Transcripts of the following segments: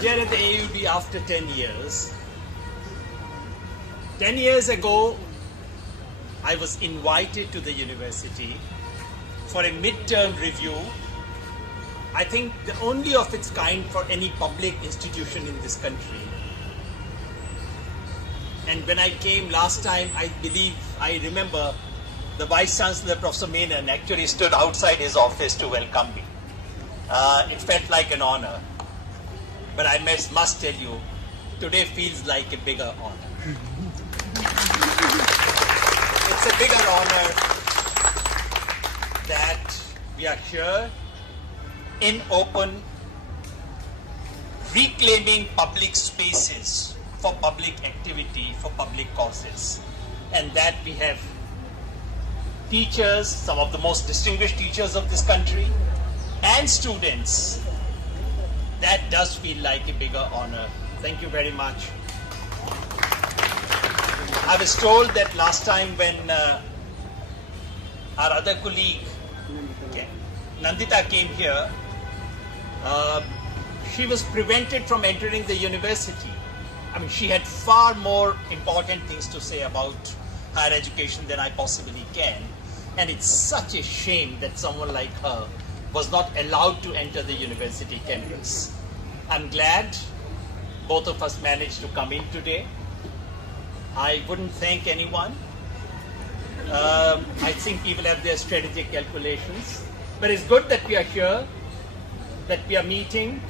here at the AUD after 10 years. 10 years ago, I was invited to the university for a midterm review. I think the only of its kind for any public institution in this country. And when I came last time, I remember the Vice Chancellor, Professor Menon, actually stood outside his office to welcome me. It felt like an honor. But I must tell you, today feels like a bigger honor. It's a bigger honor that we are here in open, reclaiming public spaces for public activity, for public causes. And that we have teachers, some of the most distinguished teachers of this country, and students. That does feel like a bigger honor. Thank you very much. I was told that last time when our other colleague, Nandita, came here, she was prevented from entering the university. I mean, she had far more important things to say about higher education than I possibly can. And it's such a shame that someone like her was not allowed to enter the university campus. I'm glad both of us managed to come in today. I wouldn't thank anyone. I think people have their strategic calculations. But it's good that we are here, that we are meeting.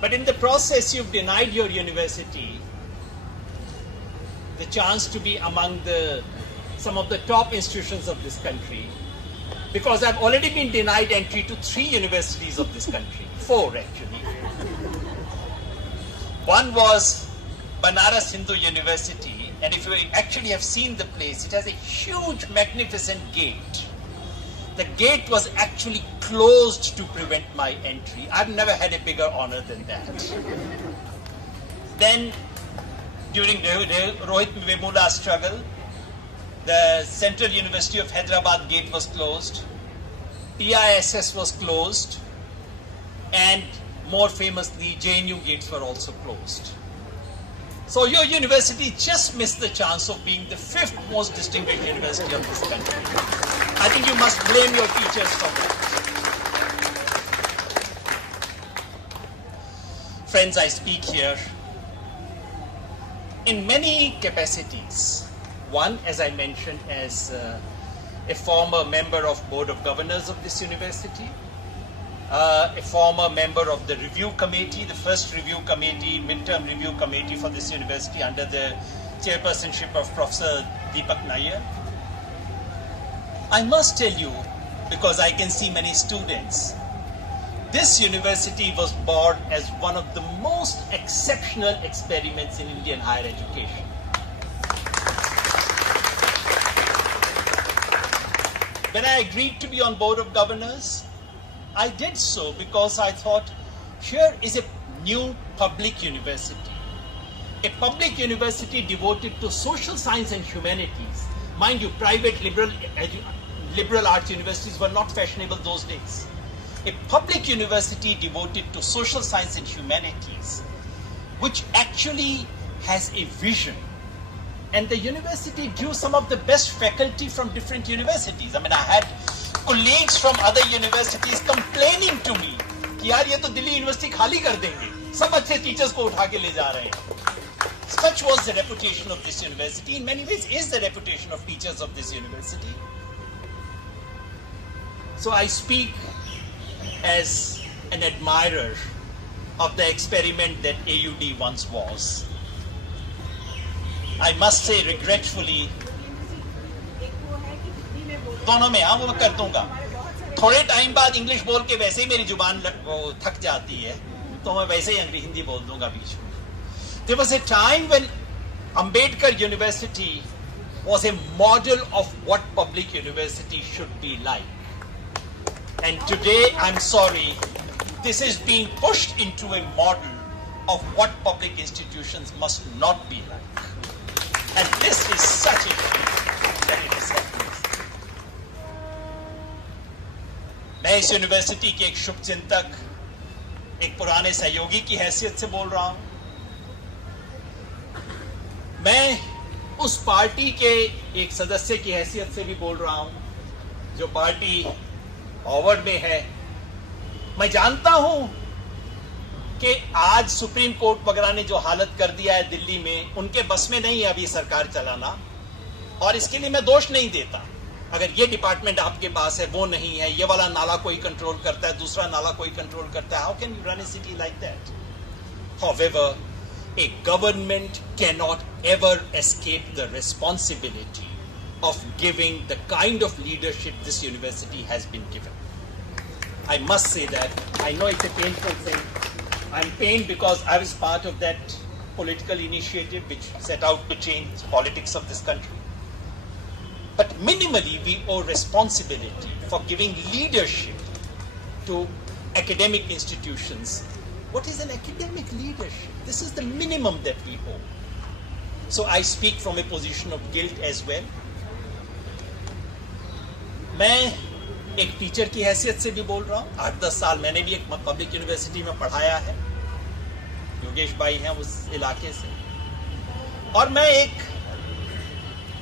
But in the process, you've denied your university the chance to be among some of the top institutions of this country. Because I've already been denied entry to 3 universities of this country. 4 actually. One was Banaras Hindu University, and if you actually have seen the place, it has a huge, magnificent gate. The gate was actually closed to prevent my entry. I've never had a bigger honor than that. Then, during Rohit Vemula's struggle, the Central University of Hyderabad gate was closed, PISS was closed, and more famously, JNU gates were also closed. So your university just missed the chance of being the 5th most distinguished university of this country. I think you must blame your teachers for that. Friends, I speak here in many capacities. One, as I mentioned, as a former member of Board of Governors of this university, a former member of the review committee, the first review committee, midterm review committee for this university under the chairpersonship of Professor Deepak Nair. I must tell you, because I can see many students, this university was born as one of the most exceptional experiments in Indian higher education. When I agreed to be on Board of Governors, I did so because I thought, here is a new public university. A public university devoted to social science and humanities. Mind you, private liberal arts universities were not fashionable those days. A public university devoted to social science and humanities, which actually has a vision. And the university drew some of the best faculty from different universities. I mean, I had colleagues from other universities complaining to me कि यार ये तो दिल्ली यूनिवर्सिटी खाली कर देंगे, सब अच्छे टीचर्स को उठा के ले जा रहे हैं. Such was the reputation of this university. In many ways, is the reputation of teachers of this university. So I speak as an admirer of the experiment that AUD once was. I must say regretfully, दोनों में हाँ वो मैं कर दूंगा. थोड़े टाइम बाद इंग्लिश बोल के वैसे ही मेरी जुबान थक जाती है, तो मैं वैसे ही हिंदी बोल दूंगा बीच में. There was a time when Ambedkar University was a model of what public university should be like. And today, I'm sorry, this is being pushed into a model of what public institutions must not be like. And this is such a shame that it is happening. मैं इस यूनिवर्सिटी के एक शुभचिंतक एक पुराने सहयोगी की हैसियत से बोल रहा हूं। मैं उस पार्टी के एक सदस्य की हैसियत से भी बोल रहा हूं जो पार्टी पावर में है। मैं जानता हूं कि आज सुप्रीम कोर्ट वगैरह ने जो हालत कर दिया है दिल्ली में, उनके बस में नहीं है अभी सरकार चलाना, और इसके लिए मैं दोष नहीं देता। अगर ये डिपार्टमेंट आपके पास है, वो नहीं है, ये वाला नाला कोई कंट्रोल करता है, दूसरा नाला कोई कंट्रोल करता है, how can you run A city like that? However, a government cannot ever escape the responsibility of giving the kind of leadership this university has been given. I must say that. I know it's a painful thing. I'm pained because I was part of that political initiative which set out to change politics of this country. But minimally, we owe responsibility for giving leadership to academic institutions. What is an academic leadership? This is the minimum that we owe. So I speak from a position of guilt as well. मैं एक टीचर की हैसियत से भी बोल रहा हूँ। 8-10 साल मैंने भी एक पब्लिक यूनिवर्सिटी में पढ़ाया है। योगेश भाई हैं उस इलाके से, और मैं एक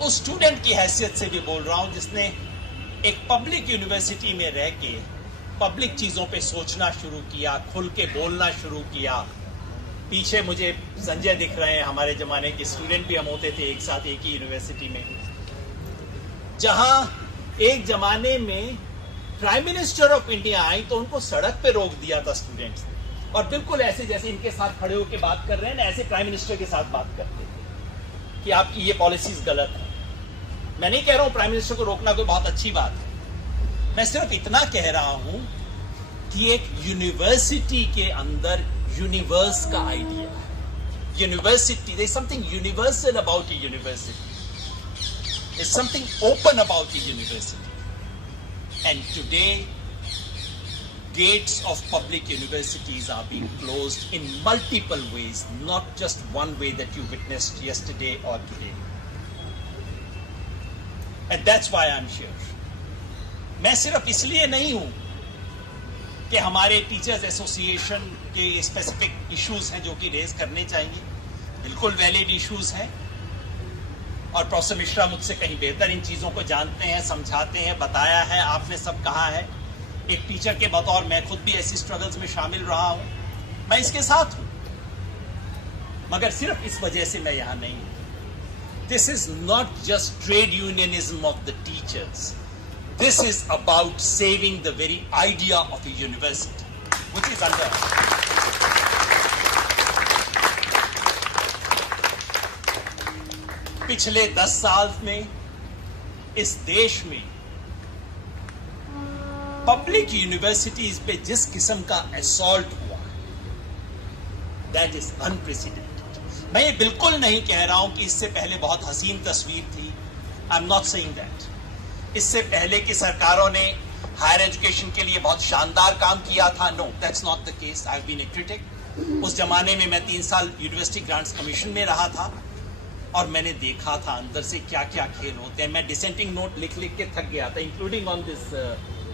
उस स्टूडेंट की हैसियत से भी बोल रहा हूं जिसने एक पब्लिक यूनिवर्सिटी में रह के पब्लिक चीजों पे सोचना शुरू किया, खुल के बोलना शुरू किया। पीछे मुझे संजय दिख रहे हैं, हमारे जमाने के स्टूडेंट भी हम होते थे एक साथ एक ही यूनिवर्सिटी में, जहां एक जमाने में prime minister of India I तो उनको सड़क पे रोक दिया था स्टूडेंट्स ने, और बिल्कुल ऐसे जैसे इनके साथ खड़े होकर बात कर रहे हैं ना, ऐसे प्राइम मिनिस्टर के साथ बात करते थे कि आपकी ये पॉलिसीज गलत है। मैं नहीं कह रहा हूं प्राइम मिनिस्टर को रोकना कोई बहुत अच्छी बात है, मैं सिर्फ इतना कह रहा हूं कि एक यूनिवर्सिटी के अंदर यूनिवर्स का आइडिया है। University, there is something universal about a university, there is something open about a university, and today gates of public universities are being closed in multiple ways, not just one way that you witnessed yesterday or today. And that's why I'm here. मैं सिर्फ इसलिए नहीं हूं कि हमारे teachers association के specific issues हैं जो कि रेज करने चाहिए, बिल्कुल वैलिड इश्यूज हैं, और प्रोफेसर मिश्रा मुझसे कहीं बेहतर इन चीजों को जानते हैं, समझाते हैं, बताया है, आपने सब कहा है। एक टीचर के बतौर मैं खुद भी ऐसी स्ट्रगल्स में शामिल रहा हूं, मैं इसके साथ हूं, मगर सिर्फ इस वजह से मैं यहां नहीं हूं। This is not just trade unionism of the teachers, this is about saving the very idea of A university which is under. पिछले 10 साल में इस देश में पब्लिक यूनिवर्सिटीज पे जिस किस्म का असॉल्ट हुआ, दैट इज अनप्रेसिडेंटेड। मैं ये बिल्कुल नहीं कह रहा हूं कि इससे पहले बहुत हसीन तस्वीर थी, I am not saying that. इससे पहले की सरकारों ने हायर एजुकेशन के लिए बहुत शानदार काम किया था, no that's not the case. I have been a critic. उस जमाने में मैं 3 साल यूनिवर्सिटी ग्रांट्स कमीशन में रहा था, और मैंने देखा था अंदर से क्या क्या खेल होते हैं। मैं डिसेंटिंग नोट लिख लिख के थक गया था, इंक्लूडिंग ऑन दिस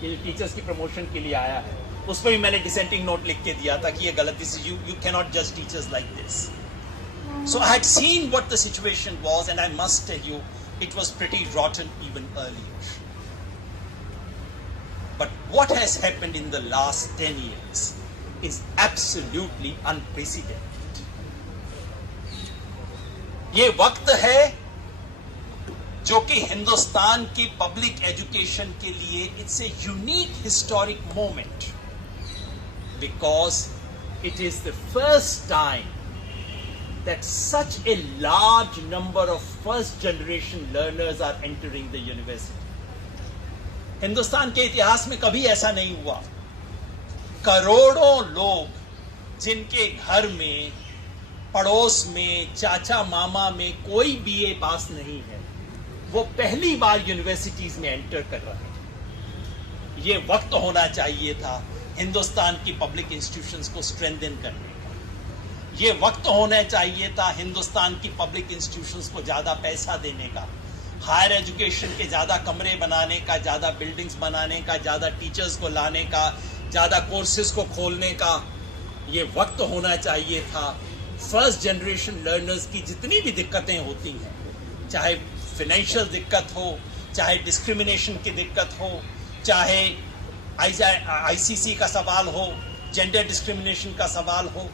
टीचर्स की प्रमोशन के लिए आया है, उस पर भी मैंने डिसेंटिंग नोट लिख के दिया था कि ये गलत, दिस यू कैन नॉट जज teachers like this. So I had seen what the situation was, and I must tell you it was pretty rotten even earlier. But what has happened in the last 10 years इज absolutely unprecedented. ये वक्त है जो कि हिंदुस्तान की public education के लिए it's a unique historic moment, because it is the first time that such a large number of first generation learners are entering the university. Hindustan के इतिहास में कभी ऐसा नहीं हुआ। करोड़ों लोग जिनके घर में, पड़ोस में, चाचा मामा में कोई बीए पास नहीं है, वो पहली बार यूनिवर्सिटीज में एंटर कर रहे हैं। ये वक्त होना चाहिए था हिंदुस्तान की पब्लिक इंस्टीट्यूशंस को स्ट्रेंथन करने का। ये वक्त होना चाहिए था हिंदुस्तान की पब्लिक इंस्टीट्यूशंस को ज्यादा पैसा देने का, हायर एजुकेशन के ज्यादा कमरे बनाने का, ज्यादा बिल्डिंग्स बनाने का, ज्यादा टीचर्स को लाने का, ज्यादा कोर्सेज को खोलने का। ये वक्त होना चाहिए था फर्स्ट जनरेशन लर्नर्स की जितनी भी दिक्कतें होती हैं, चाहे फाइनेंशियल दिक्कत हो, चाहे डिस्क्रिमिनेशन की दिक्कत हो, चाहे आईसीसी का सवाल हो, जेंडर डिस्क्रिमिनेशन का सवाल हो,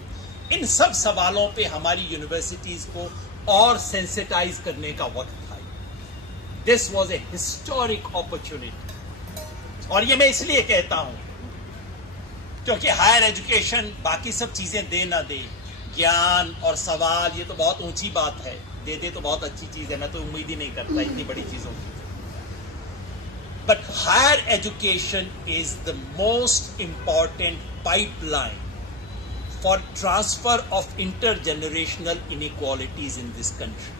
इन सब सवालों पे हमारी यूनिवर्सिटीज को और सेंसिटाइज करने का वक्त था। This was a historic opportunity. और ये मैं इसलिए कहता हूं क्योंकि हायर एजुकेशन बाकी सब चीजें दे ना दे, ज्ञान और सवाल, ये तो बहुत ऊंची बात है, दे दे तो बहुत अच्छी चीज है, मैं तो उम्मीद ही नहीं करता इतनी बड़ी चीजों की। But higher education is the most important pipeline for transfer of intergenerational inequalities in this country.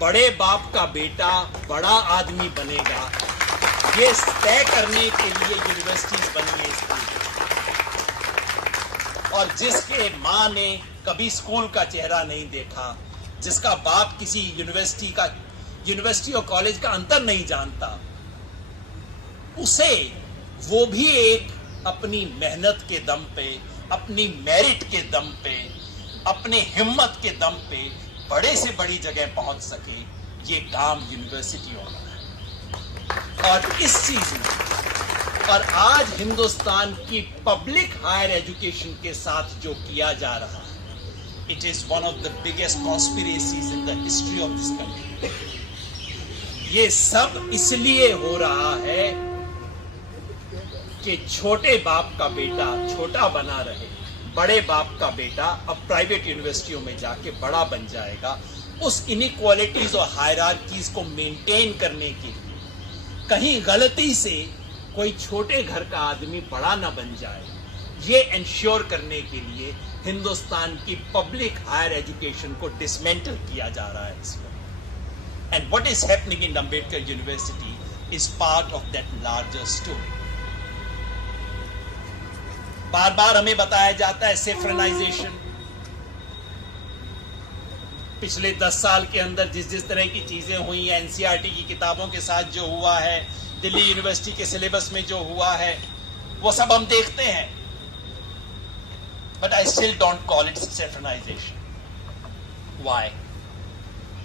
बड़े बाप का बेटा बड़ा आदमी बनेगा, ये तय करने के लिए यूनिवर्सिटीज बनी है इसकी। और जिसके मां ने कभी स्कूल का चेहरा नहीं देखा, जिसका बाप किसी यूनिवर्सिटी और कॉलेज का अंतर नहीं जानता, उसे वो भी एक अपनी मेहनत के दम पे, अपनी मेरिट के दम पे, अपने हिम्मत के दम पे बड़े से बड़ी जगह पहुंच सके, ये काम यूनिवर्सिटियों का है। और इस चीज में और आज हिंदुस्तान की पब्लिक हायर एजुकेशन के साथ जो किया जा रहा है, it is one of the biggest conspiracies in the history of this country. ये सब इसलिए हो रहा है कि छोटे बाप का बेटा छोटा बना रहे, बड़े बाप का बेटा अब प्राइवेट यूनिवर्सिटियों में जाके बड़ा बन जाएगा। उस इनइक्वालिटीज और हायरार्कीज को मेंटेन करने के लिए कहीं गलती से कोई छोटे घर का आदमी बड़ा ना बन जाए, ये इंश्योर करने के लिए हिंदुस्तान की पब्लिक हायर एजुकेशन को डिसमेंटल किया जा रहा है इस वक्त। And what is happening in Ambedkar university is part of that larger story. बार बार हमें बताया जाता है सेफ्रनाइजेशन। पिछले 10 साल के अंदर जिस तरह की चीजें हुई हैं, एनसीईआरटी की किताबों के साथ जो हुआ है, दिल्ली यूनिवर्सिटी के सिलेबस में जो हुआ है, वो सब हम देखते हैं। But I still don't call it saffronization. Why?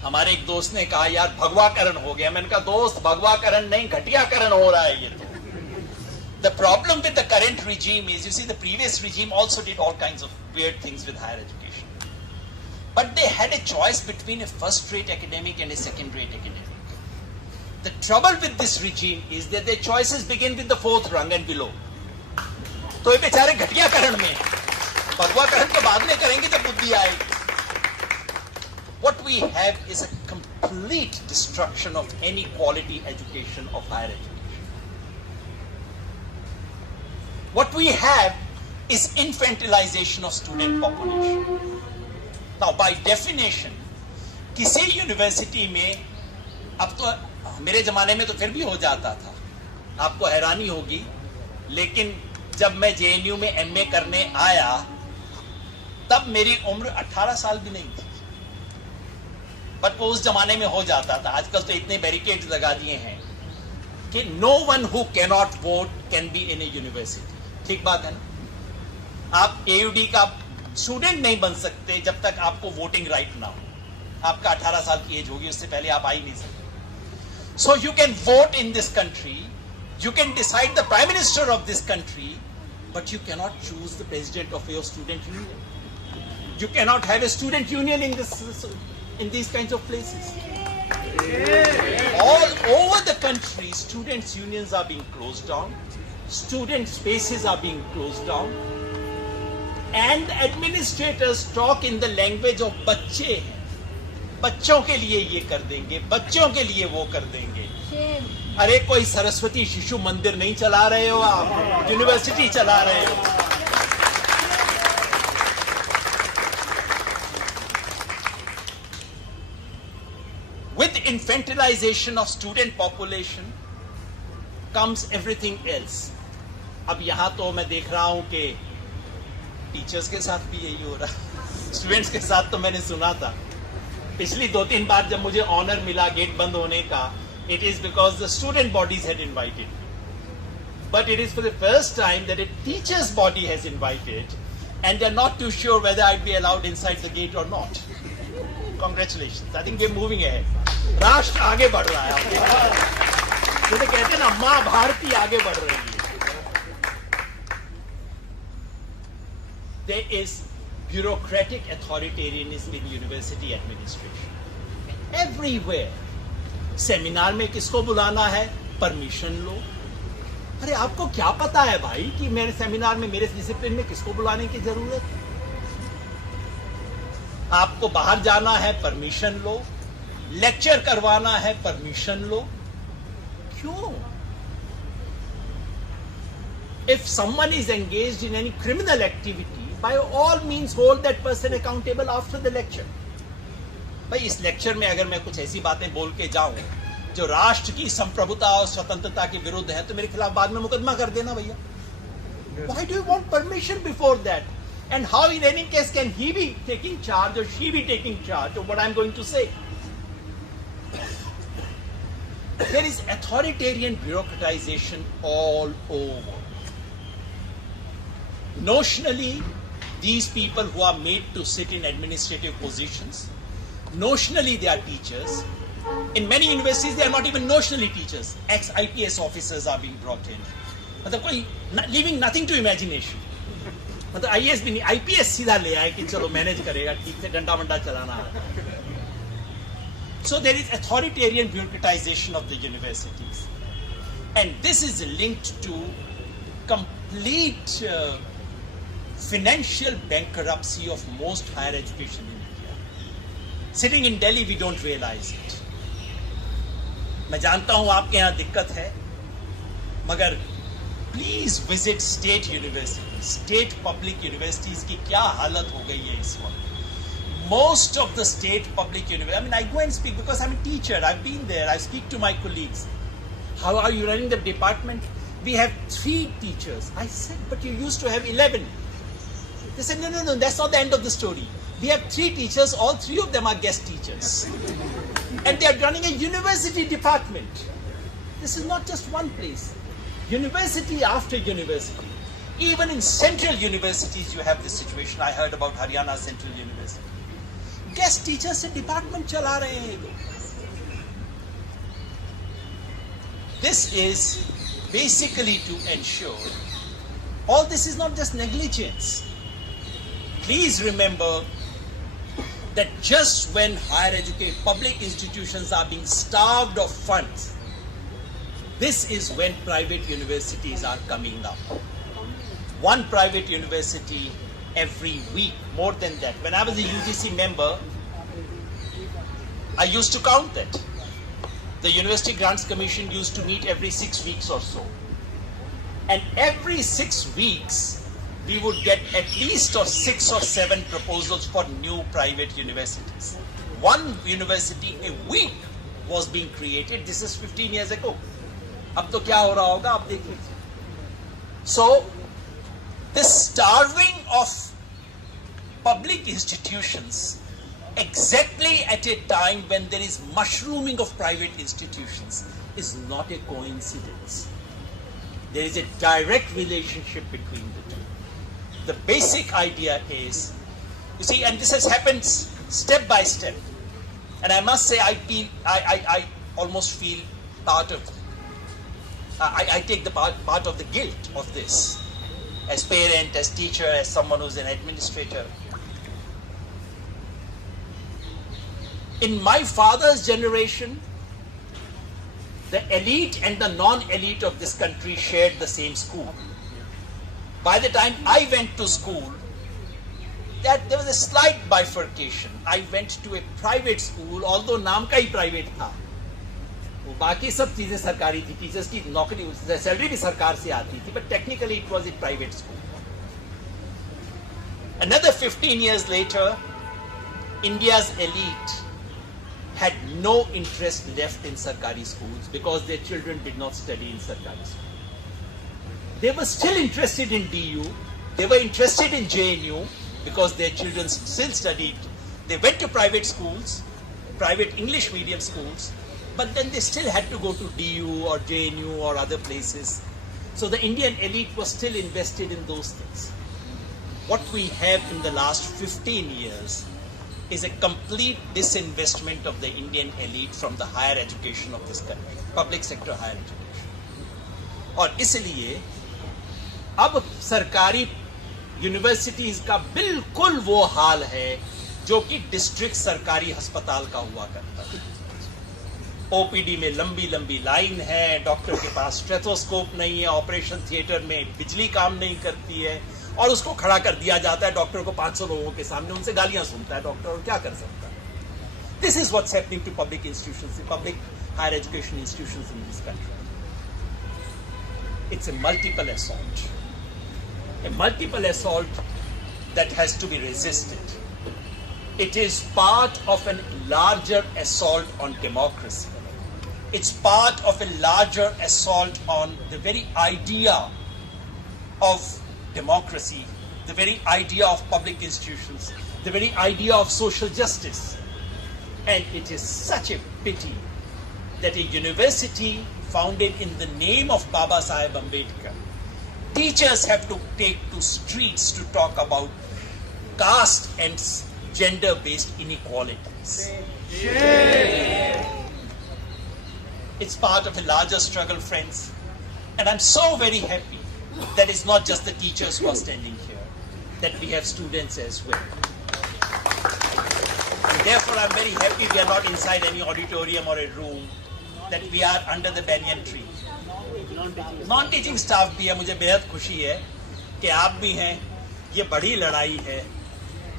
हमारे एक दोस्त ने कहा यार भगवाकरण हो गया। मैंने कहा दोस्त भगवाकरण नहीं, घटियाकरण हो रहा है ये तो। The problem with the current regime is, you see, the previous regime also did all kinds of weird things with higher education. But they had a choice between a first-rate academic and a second-rate academic. The trouble with this regime is that their choices begin with the fourth rung and below. तो ये बेचारे घटियाकरण में, भगवाकरण तो बाद में करेंगे जब बुद्धि आएगी। What we have is a complete destruction of any quality education of higher education. What we have is infantilization of student population. Now, by definition, किसी यूनिवर्सिटी में, अब तो मेरे जमाने में तो फिर भी हो जाता था, आपको हैरानी होगी, लेकिन जब मैं जेएनयू में एमए करने आया तब मेरी उम्र 18 साल भी नहीं थी। बट वो उस जमाने में हो जाता था। आजकल तो इतने बैरिकेड्स लगा दिए हैं कि no one who cannot vote can be in a university. ठीक बात है ना? आप एयूडी का स्टूडेंट नहीं बन सकते जब तक आपको वोटिंग राइट ना हो। आपका 18 साल की एज होगी, उससे पहले आप आ ही नहीं सकते। So you can vote in this country, you can decide the prime minister of this country, but you cannot choose the president of your student union. You cannot have a student union in these kinds of places. All over the country, students' unions are being closed down. Student spaces are being closed down, and administrators talk in the language of बच्चे हैं, बच्चों के लिए ये कर देंगे, बच्चों के लिए वो कर देंगे। अरे कोई सरस्वती शिशु मंदिर नहीं चला रहे हो आप, यूनिवर्सिटी चला रहे हो। With infantilization of student population comes everything else. अब यहां तो मैं देख रहा हूं कि टीचर्स के साथ भी यही हो रहा है, स्टूडेंट्स के साथ तो मैंने सुना था। पिछली 2-3 बार जब मुझे ऑनर मिला गेट बंद होने का, it is because the student bodies had invited. But it is for the first time that a teachers body has invited and they're not too sure whether I'd be allowed inside the gate or not. Congratulations. I think we're moving ahead. राष्ट्र आगे बढ़ रहा है. जैसे कहते हैं ना, माँ भारती आगे बढ़ रही है. There is bureaucratic authoritarianism in university administration. Everywhere. Seminar में किसको बुलाना है? परमिशन लो. अरे आपको क्या पता है भाई कि मेरे सेमिनार में, मेरे डिसिप्लिन में किसको बुलाने की जरूरत है? आपको बाहर जाना है, परमिशन लो. लेक्चर करवाना है, परमिशन लो. क्यों? If someone is engaged in any criminal activity, by all means hold that person accountable after the lecture. भाई इस लेक्चर में अगर मैं कुछ ऐसी बातें बोल के जाऊं जो राष्ट्र की संप्रभुता और स्वतंत्रता के विरुद्ध है, तो मेरे खिलाफ बाद में मुकदमा कर देना भैया. Why do you want permission before that? And how in any case can he be taking charge or she be taking charge of what I'm going to say? There is authoritarian bureaucratization all over. Notionally, these people who are made to sit in administrative positions, notionally they are teachers. In many universities, they are not even notionally teachers. Ex-IPS officers are being brought in. मतलब कोई leaving nothing to imagination. मतलब IAS भी नहीं, IPS सीधा ले आए कि चलो मैनेज करेगा, ठीक से डंडा मंडा चलाना है. So there is authoritarian bureaucratization of the universities, and this is linked to complete financial bankruptcy of most higher education in India. Sitting in Delhi, we don't realize it. मैं जानता हूं आपके यहां दिक्कत है, मगर please visit state universities, state public universities की क्या हालत हो गई है इस वक्त. Most of the state public universities, I mean, I go and speak because I'm a teacher, I've been there, I speak to my colleagues. How are you running the department? We have 3 teachers. I said, but you used to have 11. They said, no, that's not the end of the story. We have 3 teachers, all 3 of them are guest teachers. And they are running a university department. This is not just one place. University after university. Even in central universities, you have this situation. I heard about Haryana Central University. Guest teachers से department चला रहे हैं लोग. This is basically to ensure all this is not just negligence. Please remember that just when higher education, public institutions are being starved of funds, this is when private universities are coming up. One private university every week, more than that. When I was a UGC member, I used to count that. The University Grants Commission used to meet every 6 weeks or so. And every 6 weeks, we would get at least 6 or 7 proposals for new private universities. One university a week was being created. This is 15 years ago. अब तो क्या हो रहा होगा आप देख लीजिए. So, this starving of public institutions exactly at a time when there is mushrooming of private institutions is not a coincidence. There is a direct relationship between the two. The basic idea is, you see, and this has happened step by step, and I must say I almost feel part of, I take the part of the guilt of this. As parent, as teacher, as someone who's an administrator. In my father's generation, the elite and the non-elite of this country shared the same school. By the time I went to school, there was a slight bifurcation. I went to a private school, although नाम का ही private था. वो बाकी सब चीजें सरकारी थी. टीचर्स की नौकरी, सैलरी भी सरकार से आती थी, but technically it was a private school. Another 15 years later, India's elite had no interest left in sarkari schools because their children did not study in sarkari schools. They were still interested in DU, they were interested in JNU because their children still studied. They went to private schools, private English medium schools, but then they still had to go to DU or JNU or other places. So the Indian elite was still invested in those things. what we have in the last 15 years is a complete disinvestment of the Indian elite from the higher education of this country, public sector higher education. और इसलिए अब सरकारी यूनिवर्सिटीज का बिल्कुल वो हाल है जो कि डिस्ट्रिक्ट सरकारी अस्पताल का हुआ करता था। ओपीडी में लंबी लंबी लाइन है, डॉक्टर के पास स्टेथोस्कोप नहीं है, ऑपरेशन थिएटर में बिजली काम नहीं करती है और उसको खड़ा कर दिया जाता है डॉक्टर को 500 लोगों के सामने, उनसे गालियां सुनता है डॉक्टर, और क्या कर सकता है। This is what's happening to public institutions, public higher education institutions in this country. It's a multiple assault, a multiple assault that has to be resisted. It is part of a larger assault on democracy. It's part of a larger assault on the very idea of democracy, the very idea of public institutions, the very idea of social justice. And it is such a pity that a university founded in the name of Baba Saheb Ambedkar, teachers have to take to streets to talk about caste and gender-based inequalities. It's part of a larger struggle, friends. And I'm so very happy that it's not just the teachers who are standing here, that we have students as well. And therefore, I'm very happy we are not inside any auditorium or a room, that we are under the banyan tree. Non teaching staff भी है, मुझे बेहद खुशी है कि आप भी हैं। ये बड़ी लड़ाई है,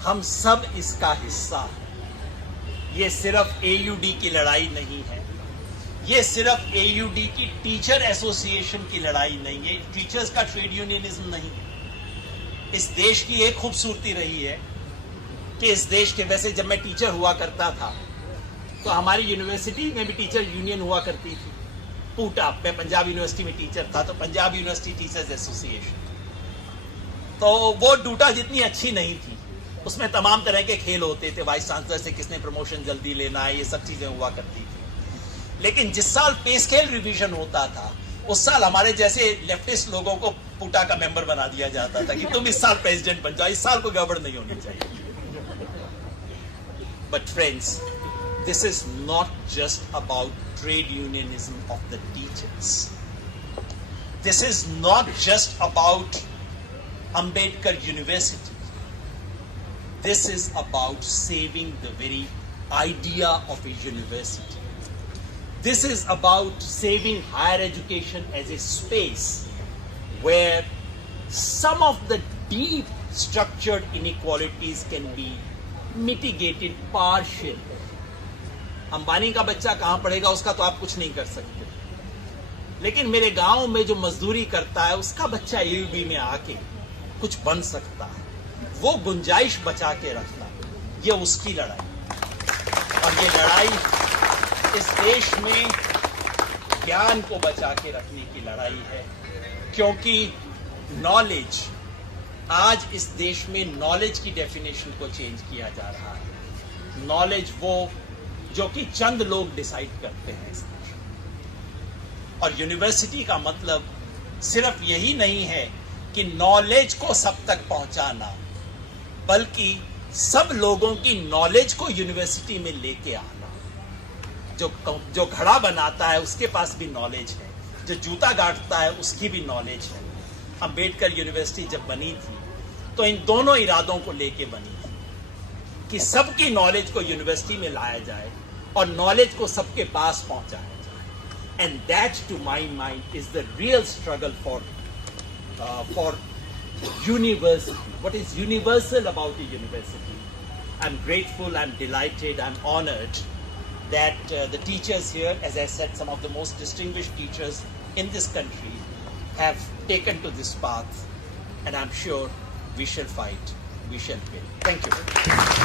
हम सब इसका हिस्सा हैं। ये सिर्फ एयूडी की लड़ाई नहीं है, ये सिर्फ एयूडी की टीचर एसोसिएशन की लड़ाई नहीं है, टीचर्स का ट्रेड यूनियनिज्म नहीं है। इस देश की एक खूबसूरती रही है कि इस देश के, वैसे जब मैं टीचर हुआ करता था तो हमारी यूनिवर्सिटी में भी टीचर यूनियन हुआ करती थी। पूटा, मैं पंजाब यूनिवर्सिटी में टीचर था तो पंजाब यूनिवर्सिटी टीचर्स एसोसिएशन, तो वो डूटा जितनी अच्छी नहीं थी, उसमें तमाम तरह के खेल होते थे, वाइस चांसलर से किसने प्रमोशन जल्दी लेना है, ये सब चीजें हुआ करती थी। लेकिन जिस साल पे स्केल रिवीजन होता था उस साल हमारे जैसे लेफ्टिस्ट लोगों को पूटा का मेंबर बना दिया जाता था कि तुम इस साल प्रेसिडेंट बन जाओ, इस साल को गड़बड़ नहीं होनी चाहिए। But friends, this is not just about trade unionism of the teachers. This is not just about Ambedkar University. This is about saving the very idea of a university. This is about saving higher education as a space where some of the deep structured inequalities can be mitigated partially. Ambani का बच्चा कहां पढ़ेगा उसका तो आप कुछ नहीं कर सकते, लेकिन मेरे गांव में जो मजदूरी करता है उसका बच्चा एयूबी में आके कुछ बन सकता है। वो गुंजाइश बचा के रखना, ये उसकी लड़ाई, और ये लड़ाई इस देश में ज्ञान को बचा के रखने की लड़ाई है। क्योंकि नॉलेज, आज इस देश में नॉलेज की डेफिनेशन को चेंज किया जा रहा है। नॉलेज वो जो कि चंद लोग डिसाइड करते हैं, और यूनिवर्सिटी का मतलब सिर्फ यही नहीं है कि नॉलेज को सब तक पहुंचाना, बल्कि सब लोगों की नॉलेज को यूनिवर्सिटी में लेके आना। जो घड़ा बनाता है उसके पास भी नॉलेज है, जो जूता गांठता है उसकी भी नॉलेज है। अंबेडकर यूनिवर्सिटी जब बनी थी तो इन दोनों इरादों को लेके बनी थी कि सबकी नॉलेज को यूनिवर्सिटी में लाया जाए और नॉलेज को सबके पास पहुंचाया जाए। And that to my mind is the real struggle for university. What is universal about a university? I'm grateful, I'm delighted, I'm honored that the teachers here, as I said, some of the most distinguished teachers in this country have taken to this path, and I'm sure we shall fight, we shall win. Thank you.